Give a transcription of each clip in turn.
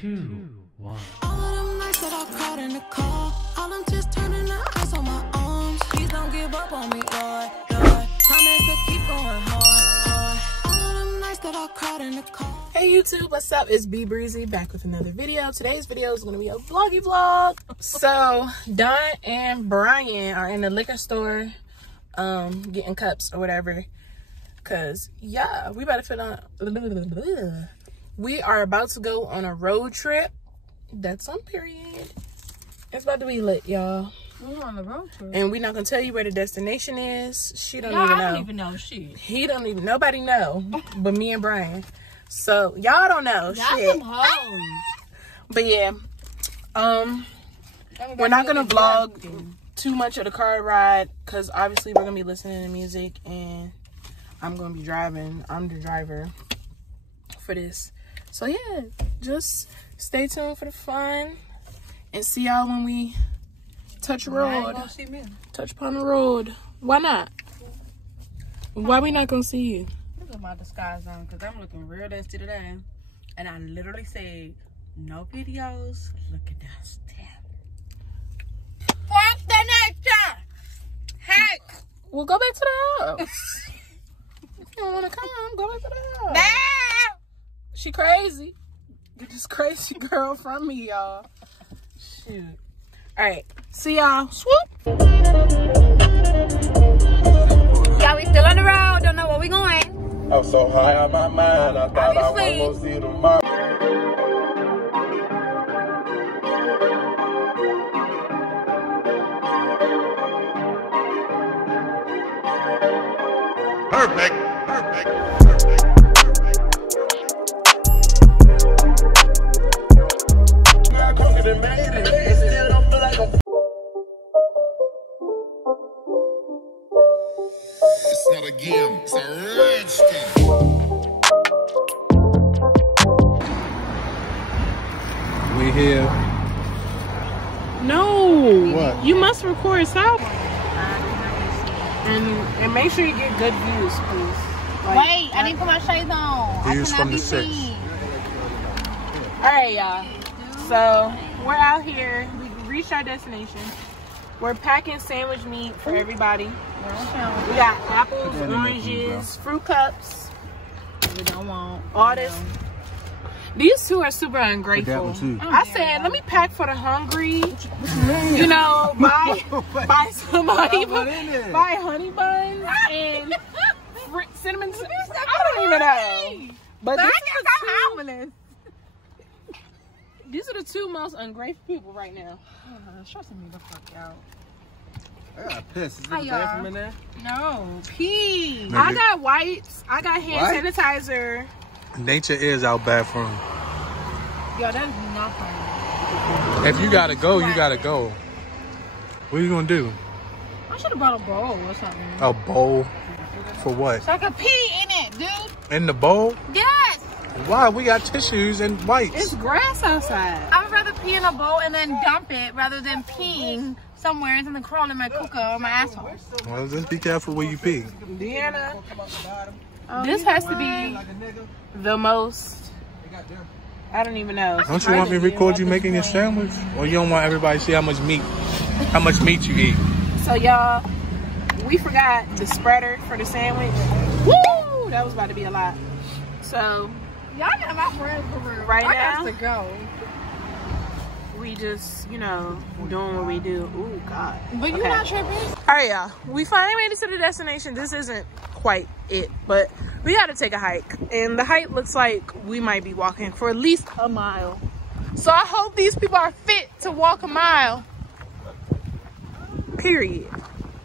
2, 1. All of them nights that I cried in the car, all them just turning the ice on my arms. Please don't give up on me, Lord, Lord. Promise to keep going hard. All of them nights that I cried in the car. Hey YouTube, what's up? It's B Breezy back with another video. Today's video is going to be a vloggy vlog. So Don and Brian are in the liquor store getting cups or whatever, because yeah, we about to fit on. We are about to go on a road trip. That's on period. It's about to be lit, y'all. We're on the road trip. And we're not gonna tell you where the destination is. She don't Yeah, even know. I don't even know shit. He don't even, nobody know but me and Brian. So y'all don't know shit. Some hoes. But yeah, we're not gonna vlog too much of the car ride because obviously we're gonna be listening to music and I'm gonna be driving. I'm the driver for this. So yeah, just stay tuned for the fun and see y'all when we touch the road. Touch upon the road. Why not? Why we not gonna see you? Look at my disguise on because I'm looking real dusty today. And I literally said, no videos. Look at that. Fuck the nature. Hey. Well, go back to the house. If you don't want to come, go back to the house. No. She crazy. Get this crazy girl from me, y'all. Shoot. All right. See y'all. Swoop. Yeah, we still on the road. Don't know where we going. I'm so high on my mind, I thought I was gonna see tomorrow. Perfect. I conquered and made it. It still don't feel like a. It's not a game, it's a rich thing. We here. No. What? You must record south. And make sure you get good views, please. Wait, I didn't put my shades on. Views from the 6. All right, y'all. So we're out here. We reached our destination. We're packing sandwich meat for everybody. We got apples, oranges, fruit cups. We don't want all this. These two are super ungrateful. I said, let me pack for the hungry. You know, buy somebody, buy honey buns and cinnamon. I don't even know. But these are the two most ungrateful people right now. Stressing me the fuck out. I got pissed. Is there a bathroom in there? No. Pee. I got wipes. I got hand sanitizer. Nature is our bathroom. Yo, that is not funny. If you gotta go, you gotta go. What are you gonna do? I should have brought a bowl or something. A bowl? For what? So I could pee in it, dude. In the bowl? Yes. Why? We got tissues and wipes. It's grass outside. I would rather pee in a bowl and then dump it rather than peeing somewhere and something crawl in my kuka or my asshole. Well, just be careful where you pee. Deanna, this has to be the most. I don't even know. Don't you want me to record you making your sandwich? Or you don't want everybody to see how much meat you eat? So y'all, we forgot the spreader for the sandwich. Woo! That was about to be a lot. So Y'all got my friends for real. right I now, got to go. we just, you know, doing what we do. Ooh, God. But you not tripping? All right, y'all. We finally made it to the destination. This isn't quite it, but we got to take a hike. And the hike looks like we might be walking for at least a mile. So I hope these people are fit to walk a mile. Period.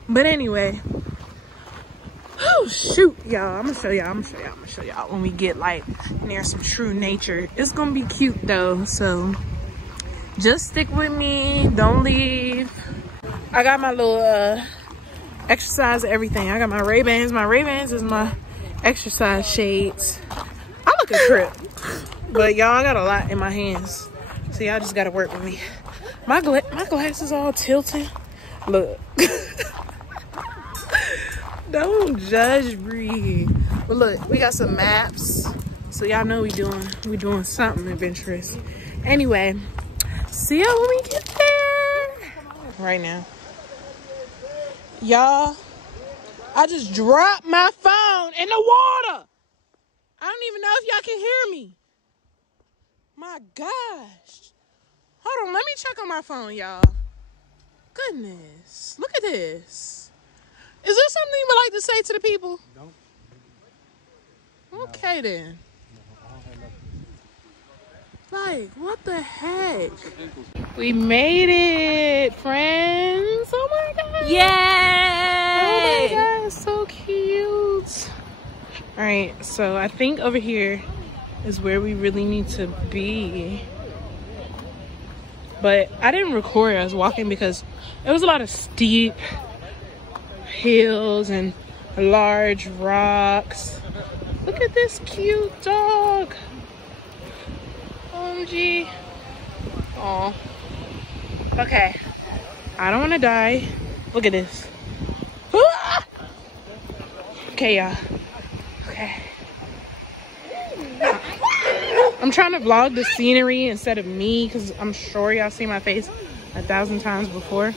But anyway. Oh, shoot, y'all. I'm going to show y'all when we get, like, near some true nature. It's going to be cute, though, so just stick with me. Don't leave. I got my little exercise everything. I got my Ray-Bans. My Ray-Bans is my exercise shades. I look a trip. But y'all, I got a lot in my hands. So y'all just got to work with me. My glasses all tilting. Look. Don't judge me. But look, we got some maps, So y'all know we doing something adventurous. Anyway, see y'all when we get there. Right now. Y'all, I just dropped my phone in the water. I don't even know if y'all can hear me. My gosh. Hold on, let me check on my phone, y'all. Goodness, look at this. Is there something you would like to say to the people? No. Okay then. Like, what the heck? We made it, friends. Oh my God. Yay! Oh my God, so cute. All right, so I think over here is where we really need to be. But I didn't record I was walking because it was a lot of steep hills and large rocks. Look at this cute dog. OMG. Aw. Okay. I don't want to die. Look at this. Ah! Okay, y'all. Okay. I'm trying to vlog the scenery instead of me because I'm sure y'all seen my face 1,000 times before.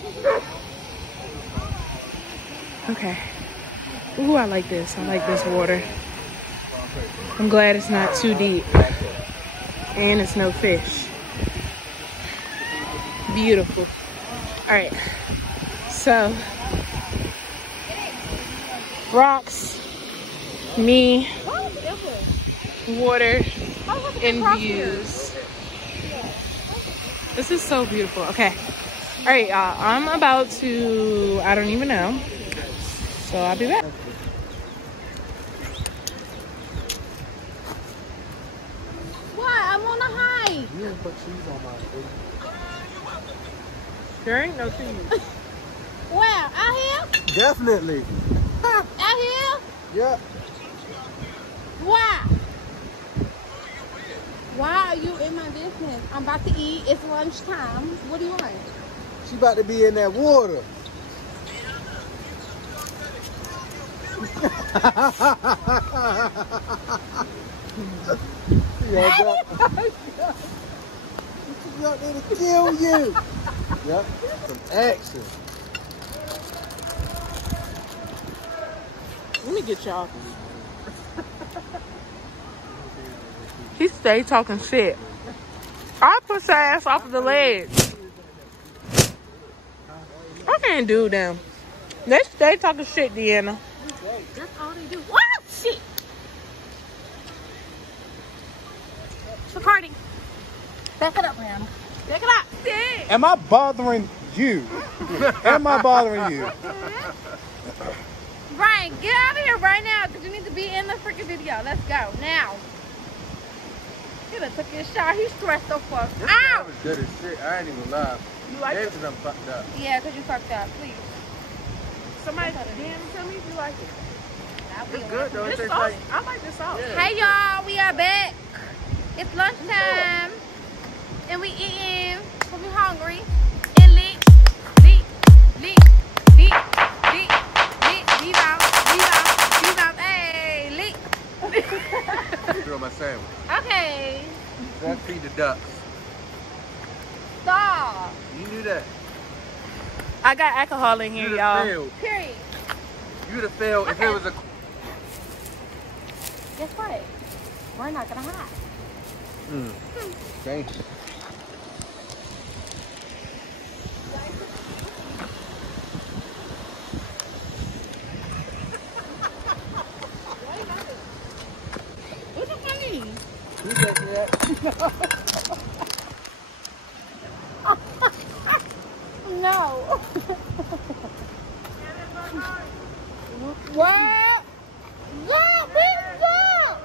Okay. Ooh, I like this. I like this water. I'm glad it's not too deep. And it's no fish. Beautiful. All right. So, rocks, me, water, and views. This is so beautiful. Okay. All right, y'all. I'm about to, I don't even know. So I'll be back. What? I want to hide. You didn't put cheese on mine, did There ain't no cheese. Where? Out here? you? Definitely. Out here? Yeah. Why? Why are you in my business? I'm about to eat. It's lunchtime. What do you want? She about to be in that water. She out there to kill you. Yep. Some action. Let me get y'all. He stay talking shit. I push her ass off of the ledge. I can't do them. They stay talking shit, Deanna. That's all they do. Wow, shit. Recording. Back it up, man. Back it up. Shit. Am I bothering you? Am I bothering you? Brian, get out of here right now because you need to be in the freaking video. Let's go now. He done took his shower. He's stressed the fuck out. was good as shit. I ain't even lie. You like it? I'm fucked up. Yeah, because you fucked up. Please. Somebody, Deanna, tell me if you like it. It's Good though. This sauce, I like this sauce. Hey y'all, we are back. It's lunchtime. And we eating because we hungry. And lit. Hey, lit. On my sandwich. Okay. Let's feed the ducks. Stop. You knew that. I got alcohol in here, y'all. Period. You'd have failed if Okay. it was a. Guess what? We're not gonna hide. Thank you. What's so funny? Who said that? No. What? Yeah, big jump.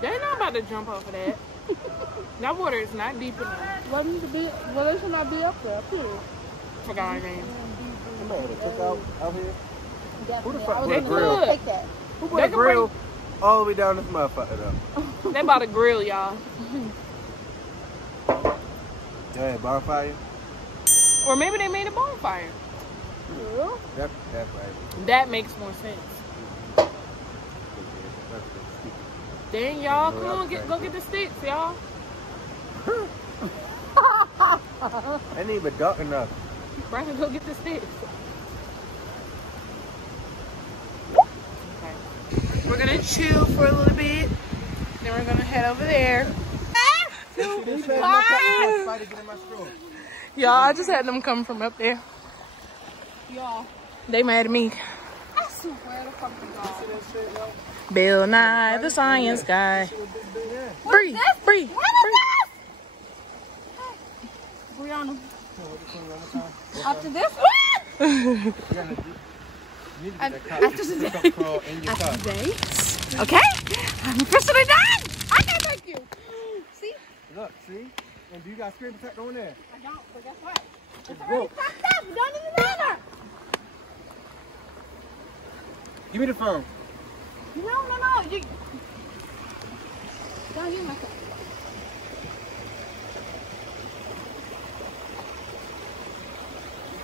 They're not about to jump off of that. That water is not deep enough. Well, they should not be up there, too. Forgot my name. Somebody had a cookout out here. Who the fuck was put a gonna grill? take that. Who They put a can grill all the way down this motherfucker though? They about to grill, y'all. Yeah, bonfire. Or maybe they made a bonfire. That's right. That makes more sense. Dang, y'all, come on, go get the sticks, y'all. I ain't even dark enough. Brandon, go get the sticks. Okay. We're gonna chill for a little bit. Then we're gonna head over there. Y'all, I just had them come from up there. Y'all. They mad at me. I swear to fucking God. Bill Nye, the science guy. Bree, Bree, Bree. Brianna. After this one? After today? Okay? I'm officially done! I can't thank you! See? Look, see? And do you got screen protector on there? I don't, but guess what? It's broke. Fucked up! It don't even matter! Give me the phone. No. You... Don't use my phone.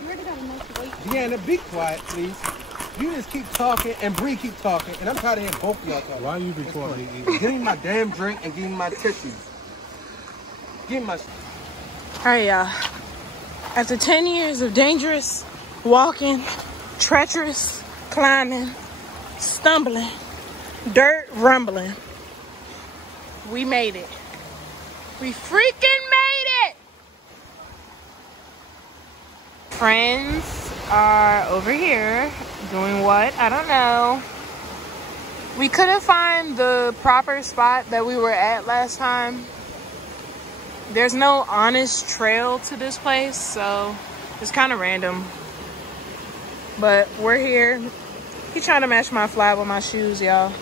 You already got enough to wait. Deanna, be quiet, please. You just keep talking and Bree keep talking, and I'm tired of hearing both of y'all talking. Why are you recording me eating? Give me my damn drink and give me my tissues. Give me my... All right, y'all. After 10 years of dangerous walking, treacherous climbing, stumbling, dirt rumbling, we made it. We freaking made it! Friends are over here doing what? I don't know. We couldn't find the proper spot that we were at last time. There's no honest trail to this place, so it's kind of random. But we're here. He's trying to match my fly with my shoes, y'all.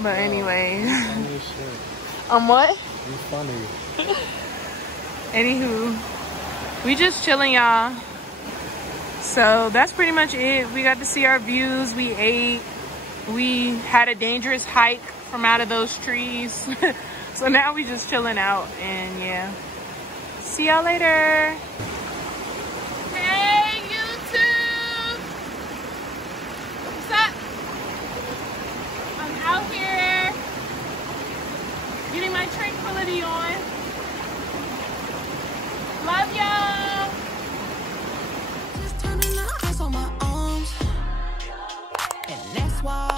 But anyway. Funny as shit. What? You funny. Anywho, we just chilling, y'all. So that's pretty much it. We got to see our views. We ate. We had a dangerous hike from out of those trees. So now we just chilling out, and yeah. See y'all later. Hey, YouTube. What's up? I'm out here getting my tranquility on. Love y'all. Just turning the ice on my arms. And that's why